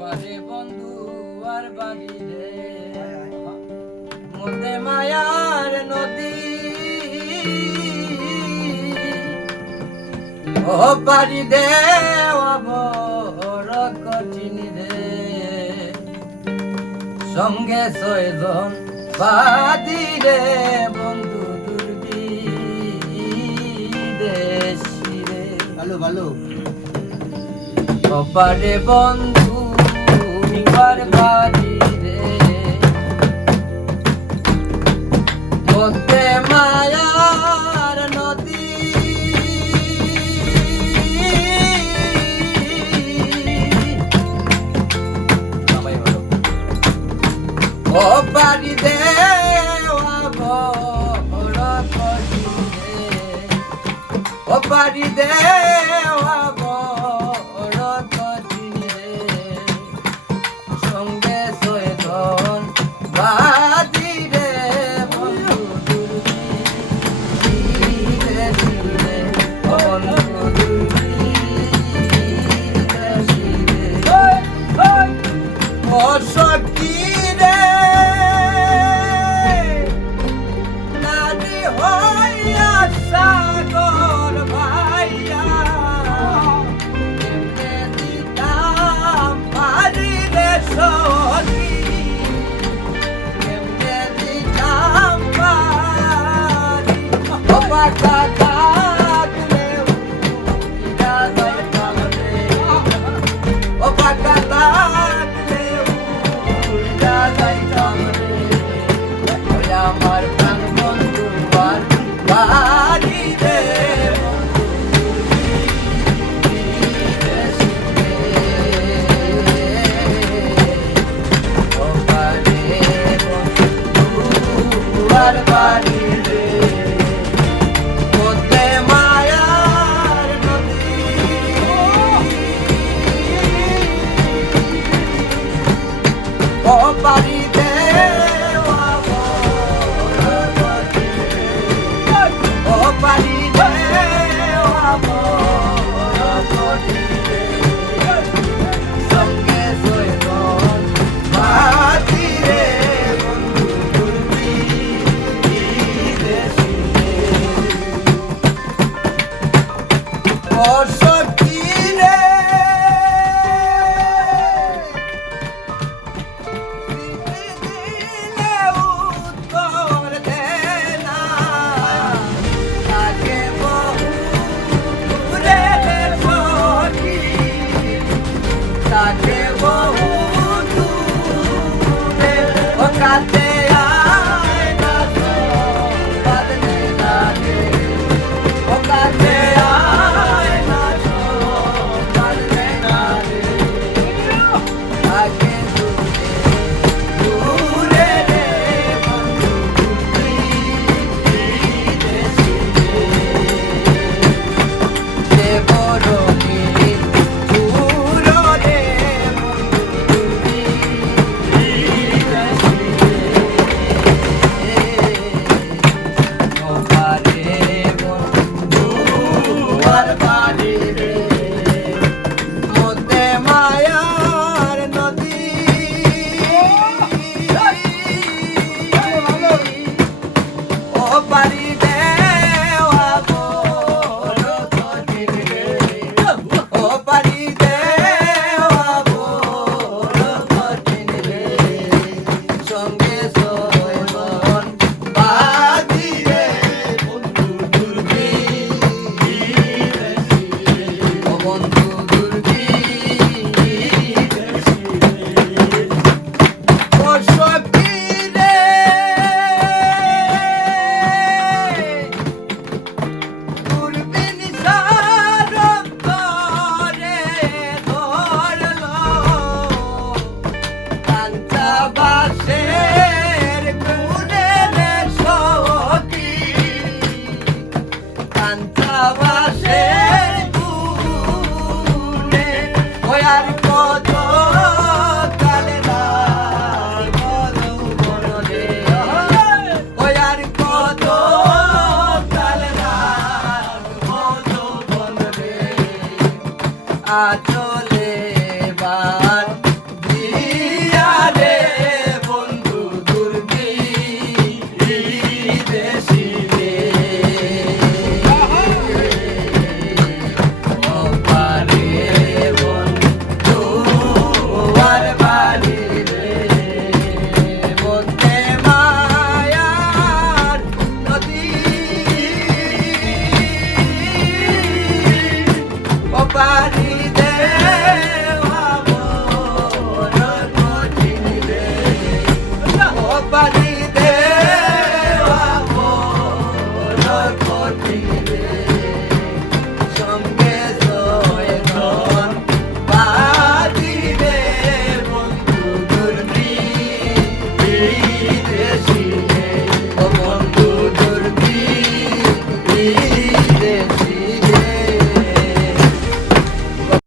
পারে বন্ধু আর বাড়ি রে মধ্যে মায়ার নদী ও পারি দেওয়া বড় কঠিন রে সঙ্গে ছয়জন বাদী রে বন্ধু দুর্বিদেশী রে ভালো ভালো ওপারে বন্ধু নিবার বাড়ি রে মধ্যে মায়ার নদী ও বাড়ি দেওয়া বড় কঠিন রে ও বাড়ি দেওয়া বড় কঠিন রে সঙ্গে ছয়জন বাদী রে বন্ধু দুর্বিদেশী রে বন্ধু দুর্বিদেশী রে ও সখী রে নারী হইয়া সাগর ভাইয়া কেমনে দিতাম পারি রে সখী কেমনে দিতাম পারি ও পাকা থাকলে উড়িয়া যাইতাম রে ও পাকা থাকলে উড়িয়া যাইতাম রে ওই আমার প্রাণ বন্ধু আর বাড়ি রে ও বাড়ি বন্ধু আর বাড়ি রে মধ্যে মায়ার নদী ও বাড়ি দেওয়া বড় কঠিন রে ও বাড়ি দেওয়া বড় কঠিন রে সঙ্গে ছয়জন বাদী রে বন্ধু দুর্বিদেশী রে ও সখী রে দিলে উত্তর দে না তাকে বহু দূরে রে সখী তাকে বহু দূরে ও কাছে আয় না সংবাদ নে লাগে ও কাছে আয় না সংবাদ নে লাগে তাকে দূরে রে বন্ধু দুর্বিদেশী রে যে বড় দূর রে বন্ধু দুর্বিদেশী রে ও পারে বন্ধু আর বাড়ি রে মধ্যে মায়ার নদী ও বাড়ি দেওয়া বড় কঠিন রে ও বাড়ি দেওয়া বড় কঠিন রে সঙ্গে ছয়জন বাদী রে বন্ধু দুর্বিদেশী ও বন্ধু দুর্বিদেশী ও সখী রে দূরবীন সারক করে ধরলো কাঞ্চা বাসের কুলে রে সখী কাঞ্চা বাসের কুলে ওই আর কত কালে রাত মধুবন রে ওই আর কত কালে রাত মধুবন রে আচলে বার দেয়